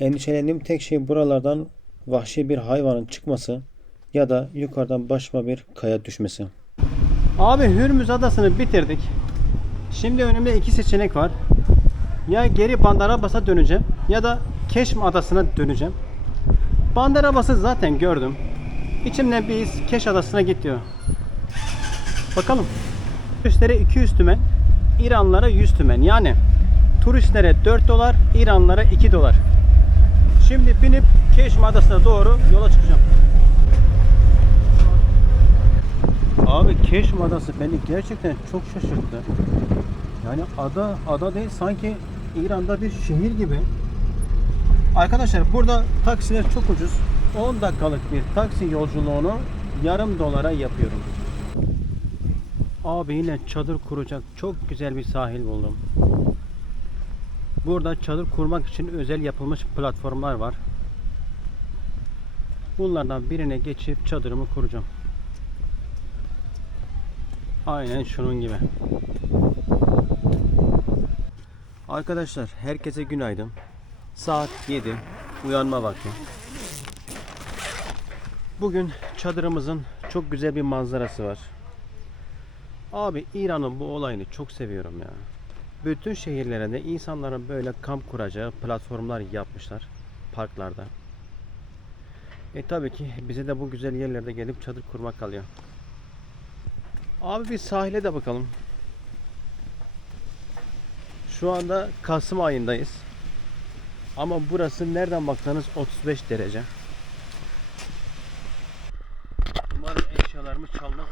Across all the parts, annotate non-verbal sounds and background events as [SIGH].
Endişelendiğim tek şey buralardan vahşi bir hayvanın çıkması ya da yukarıdan başıma bir kaya düşmesi. Abi Hürmüz Adası'nı bitirdik. Şimdi önümde iki seçenek var. Ya geri Bandarabas'a döneceğim ya da Keşm Adası'na döneceğim. Bandarabas'ı zaten gördüm. İçimden bir his Keş Adası'na git diyor. Bakalım. Turistlere 200 tümen, İranlara 100 tümen. Yani turistlere 4 dolar, İranlara 2 dolar. Şimdi binip Keşm Adası'na doğru yola çıkacağım. Abi Keşm Adası beni gerçekten çok şaşırttı. Yani ada ada değil sanki İran'da bir şehir gibi. Arkadaşlar burada taksiler çok ucuz. 10 dakikalık bir taksi yolculuğunu yarım dolara yapıyorum. Abi yine çadır kuracak çok güzel bir sahil buldum. Burada çadır kurmak için özel yapılmış platformlar var. Bunlardan birine geçip çadırımı kuracağım. Aynen şunun gibi. Arkadaşlar herkese günaydın. Saat 7. Uyanma vakti. Bugün çadırımızın çok güzel bir manzarası var. Abi İran'ın bu olayını çok seviyorum ya. Bütün şehirlerinde insanların böyle kamp kuracağı platformlar yapmışlar parklarda. E tabii ki bize de bu güzel yerlerde gelip çadır kurmak kalıyor. Abi bir sahile de bakalım. Şu anda Kasım ayındayız. Ama burası nereden baksanız 35 derece. Umarım eşyalarımı çalmaz.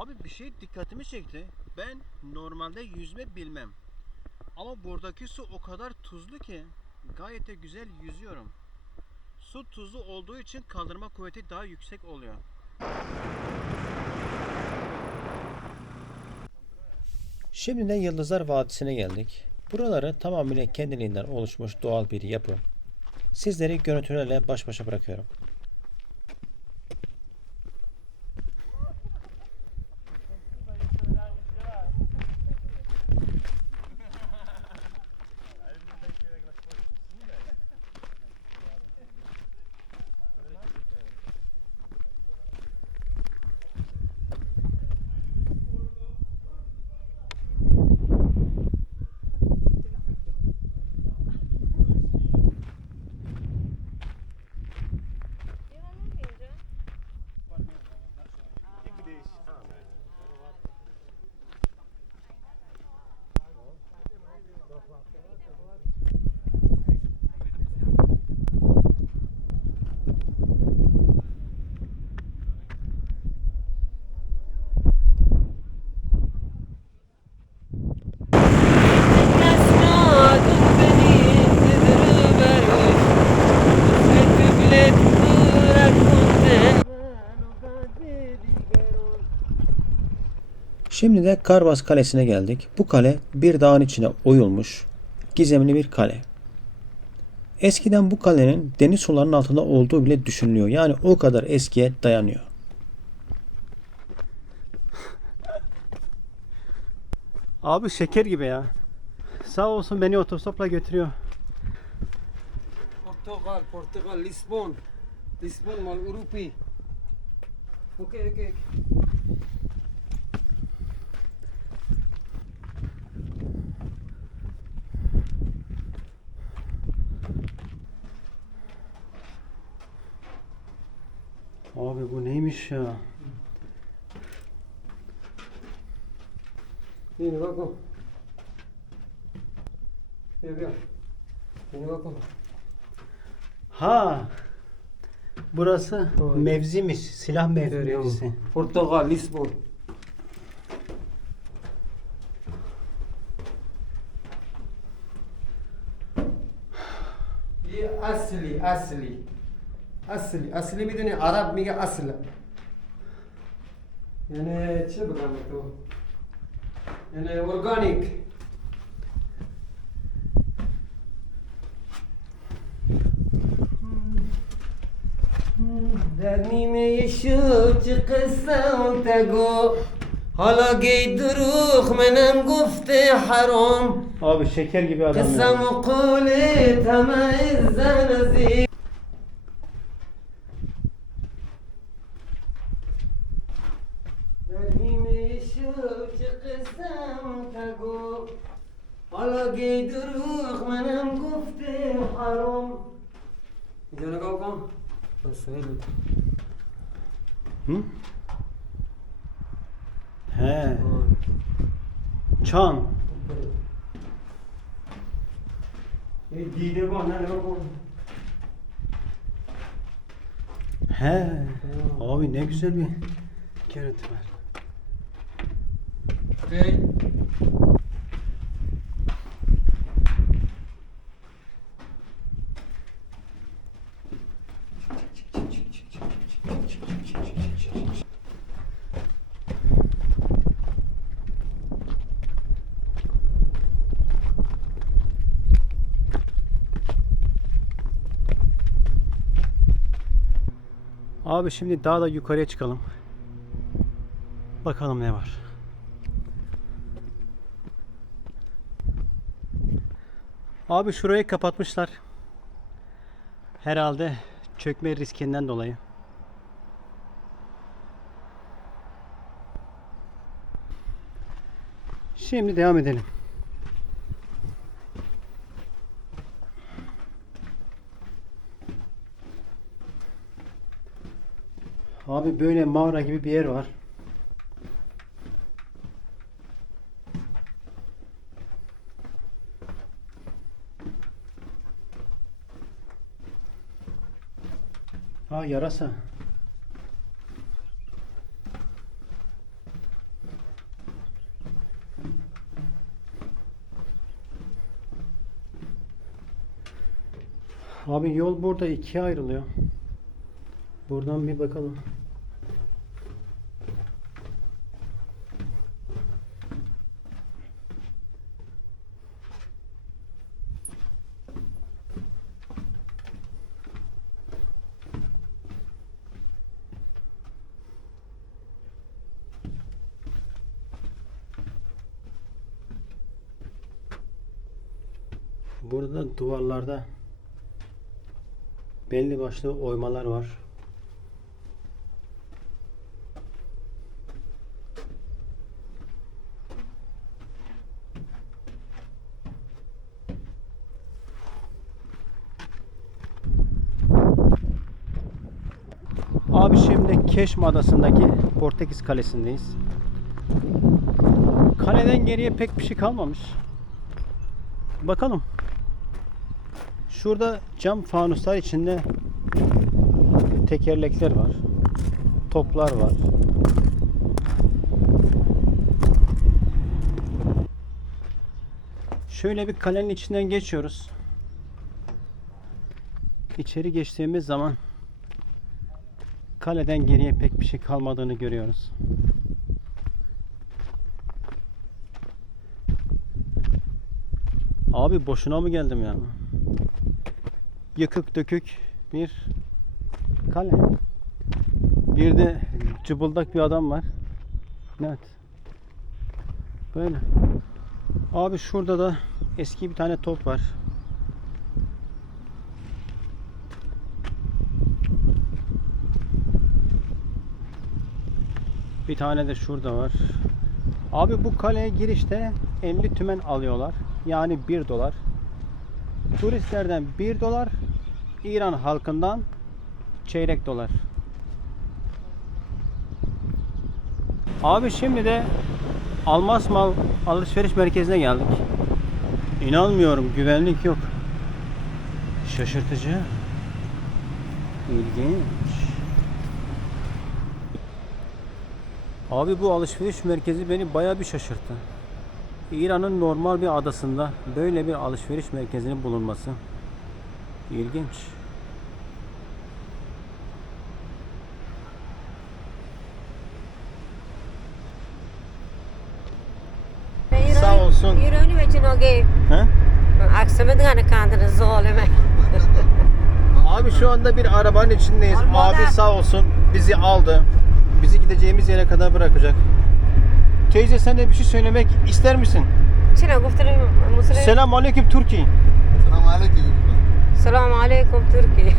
Abi bir şey dikkatimi çekti. Ben normalde yüzme bilmem. Ama buradaki su o kadar tuzlu ki gayet de güzel yüzüyorum. Su tuzlu olduğu için kaldırma kuvveti daha yüksek oluyor. Şimdi de Yıldızlar Vadisi'ne geldik. Buraları tamamıyla kendiliğinden oluşmuş doğal bir yapı. Sizleri görüntülerle baş başa bırakıyorum. Şimdi de Karbas Kalesi'ne geldik. Bu kale bir dağın içine oyulmuş gizemli bir kale. Eskiden bu kalenin deniz sularının altında olduğu bile düşünülüyor. Yani o kadar eskiye dayanıyor. Abi şeker gibi ya. Sağ olsun beni otostopla götürüyor. Portugal, Portugal, Lisbon. Lisbon mal Urupi. Okay, okay. Abi bu neymiş ya? Yeni bak o. Yeni bak. Ha. Burası Doğru. mevzimiş. Silah mevzisi. Portakal, Lisbon. Asli, asli. اصلی اصلی می‌دونی عرب میگه اصل یعنی چه بگم تو یعنی ارگانیک در نیمه شب چه قسم تگو حالا گی دروغ منم گفته حرام آب شکر گی بیادم قسم و قول تمه زن گی دروغ منم گفته حرام اینجا نگاه کن بس خیلی. Hı? He. Çan. یه دیده با نه نگاه کن He. Abi ne güzel bir görüntü var. اوکی Abi şimdi daha da yukarıya çıkalım. Bakalım ne var. Abi şurayı kapatmışlar. Herhalde çökme riskinden dolayı. Şimdi devam edelim. Abi böyle mağara gibi bir yer var. Ha yarasa. Abi yol burada ikiye ayrılıyor. Buradan bir bakalım. Burada duvarlarda belli başlı oymalar var. Abi şimdi Keşm Adası'ndaki Portekiz Kalesi'ndeyiz. Kaleden geriye pek bir şey kalmamış. Bakalım. Şurada cam fanuslar içinde tekerlekler var. Toplar var. Şöyle bir kalenin içinden geçiyoruz. İçeri geçtiğimiz zaman kaleden geriye pek bir şey kalmadığını görüyoruz. Abi boşuna mı geldim ya? Yıkık dökük bir kale. Bir de cıbıldak bir adam var. Evet. Böyle. Abi şurada da eski bir tane top var. Bir tane de şurada var. Abi bu kaleye girişte 50 tümen alıyorlar. Yani 1 dolar. Turistlerden 1 dolar, İran halkından çeyrek dolar. Abi şimdi de Almas Mal alışveriş merkezine geldik. İnanmıyorum güvenlik yok. Şaşırtıcı. İlginç. Abi bu alışveriş merkezi beni bayağı bir şaşırttı. İran'ın normal bir adasında böyle bir alışveriş merkezinin bulunması İlginç. Sağ olsun. Yürüyün ve cinoge. Ha? Aksımı dığanı kandırın zolime. [LAUGHS] Abi şu anda bir arabanın içindeyiz. Almada. Abi sağ olsun bizi aldı. Bizi gideceğimiz yere kadar bırakacak. Teyze sen de bir şey söylemek ister misin? Çina guftarım Musulun. Selam aleyküm Türkiye. Selam aleyküm. Selamun aleyküm Türkiye.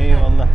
[LAUGHS] Eyvallah.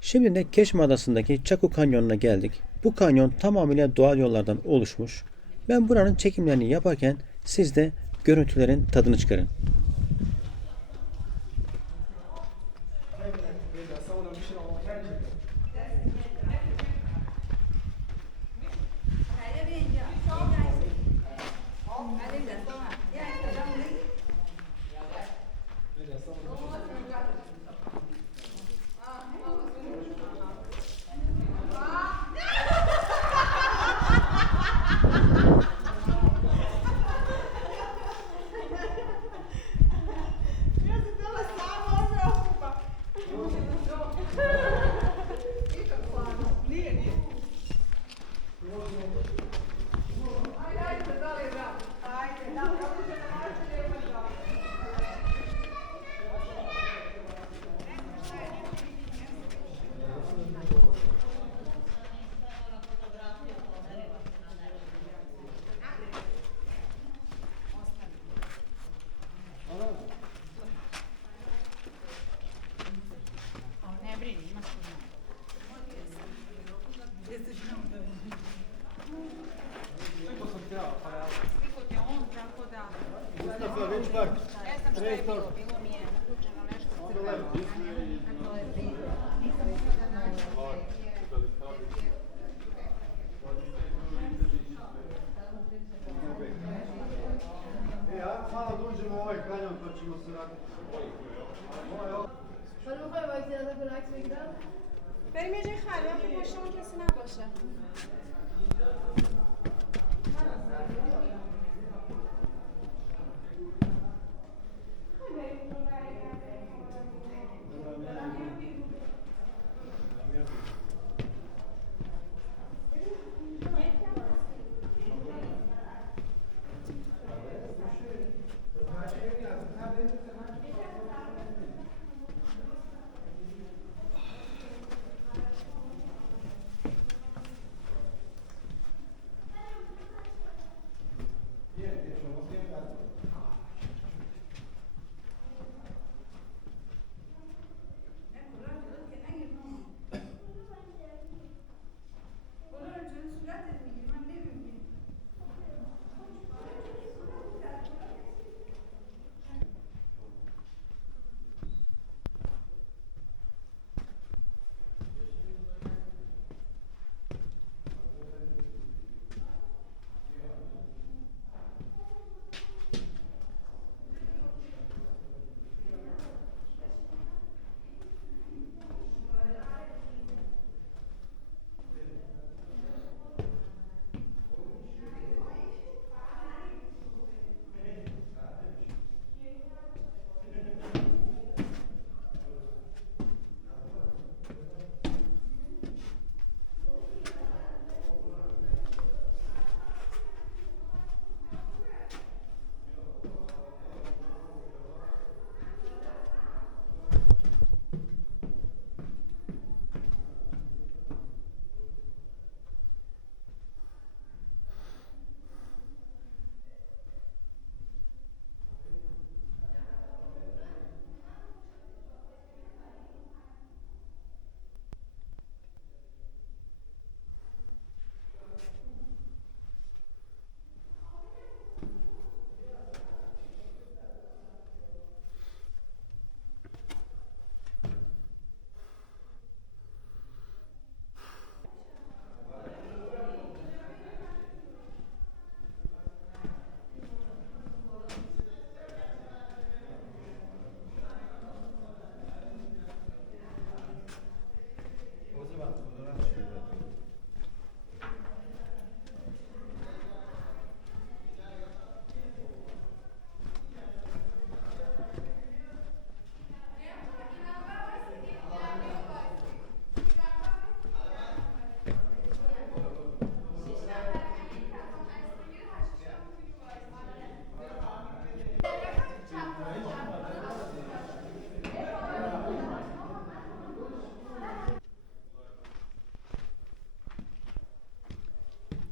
Şimdi de Keşme Adası'ndaki Çaku Kanyonu'na geldik. Bu kanyon tamamıyla doğal yollardan oluşmuş. Ben buranın çekimlerini yaparken siz de görüntülerin tadını çıkarın.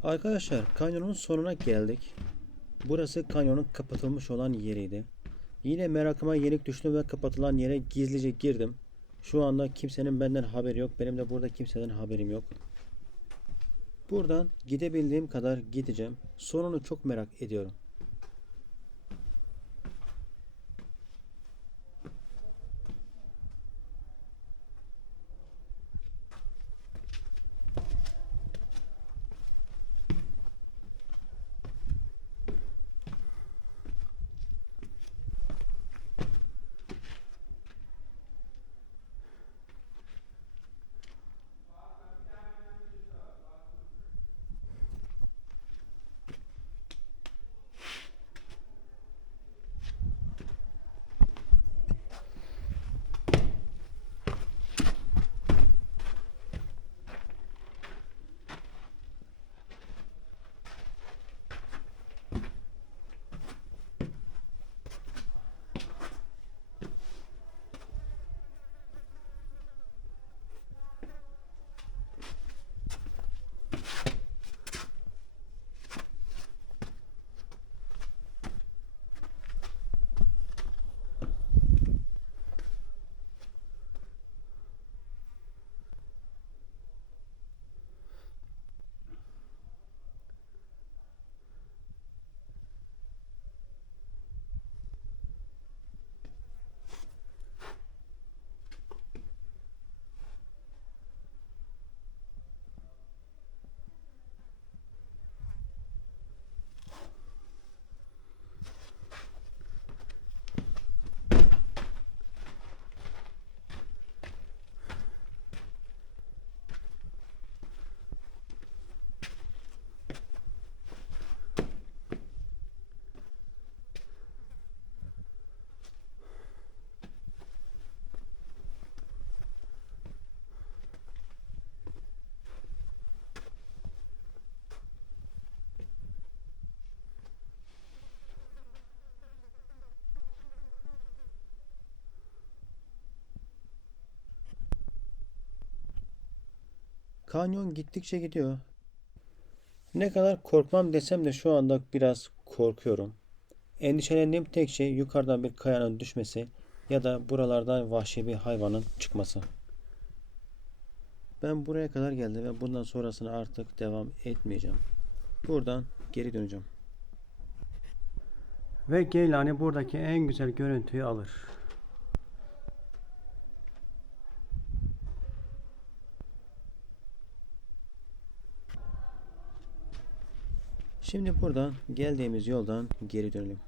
Arkadaşlar kanyonun sonuna geldik. Burası kanyonun kapatılmış olan yeriydi. Yine merakıma yenik düştüm ve kapatılan yere gizlice girdim. Şu anda kimsenin benden haberi yok. Benim de burada kimseden haberim yok. Buradan gidebildiğim kadar gideceğim. Sonunu çok merak ediyorum. Kanyon gittikçe gidiyor. Ne kadar korkmam desem de şu anda biraz korkuyorum. Endişelendiğim tek şey yukarıdan bir kayanın düşmesi ya da buralardan vahşi bir hayvanın çıkması. Ben buraya kadar geldim ve bundan sonrasını artık devam etmeyeceğim. Buradan geri döneceğim. Ve Geylani buradaki en güzel görüntüyü alır. Şimdi buradan geldiğimiz yoldan geri dönelim.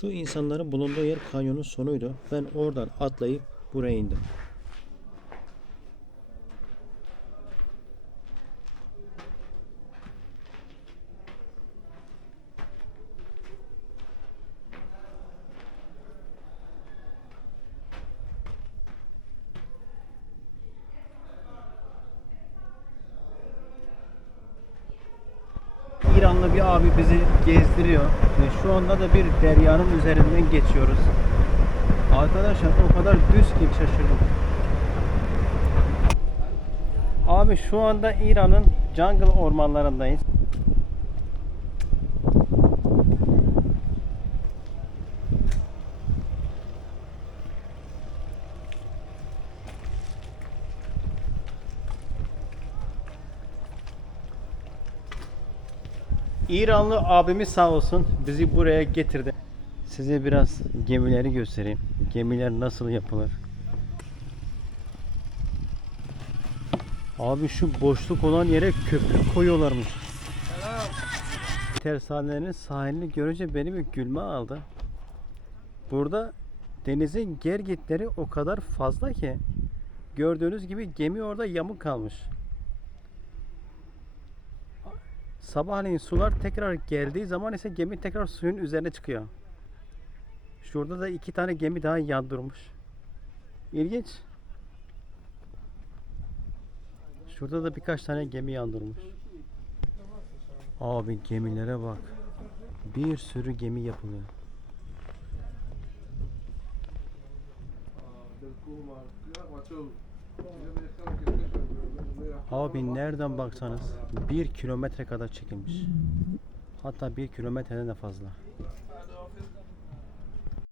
Şu insanların bulunduğu yer kanyonun sonuydu. Ben oradan atlayıp buraya indim. İranlı bir abi bizi gezdiriyor. Ve şu anda da bir deryanın üzerinden geçiyoruz. Arkadaşlar o kadar düz ki şaşırdım. Abi şu anda İran'ın jungle ormanlarındayız. İranlı abimiz sağ olsun bizi buraya getirdi. Size biraz gemileri göstereyim. Gemiler nasıl yapılır? Abi şu boşluk olan yere köprü koyuyorlarmış. tersanelerinin sahilini görünce beni bir gülme aldı. Burada denizin gergitleri o kadar fazla ki gördüğünüz gibi gemi orada yamuk kalmış. Sabahleyin sular tekrar geldiği zaman ise gemi tekrar suyun üzerine çıkıyor. Şurada da iki tane gemi daha yan. İlginç. Şurada da birkaç tane gemi yan. Abi gemilere bak. Bir sürü gemi yapılıyor. Abi nereden baksanız bir kilometre kadar çekilmiş. Hatta bir kilometreden de fazla.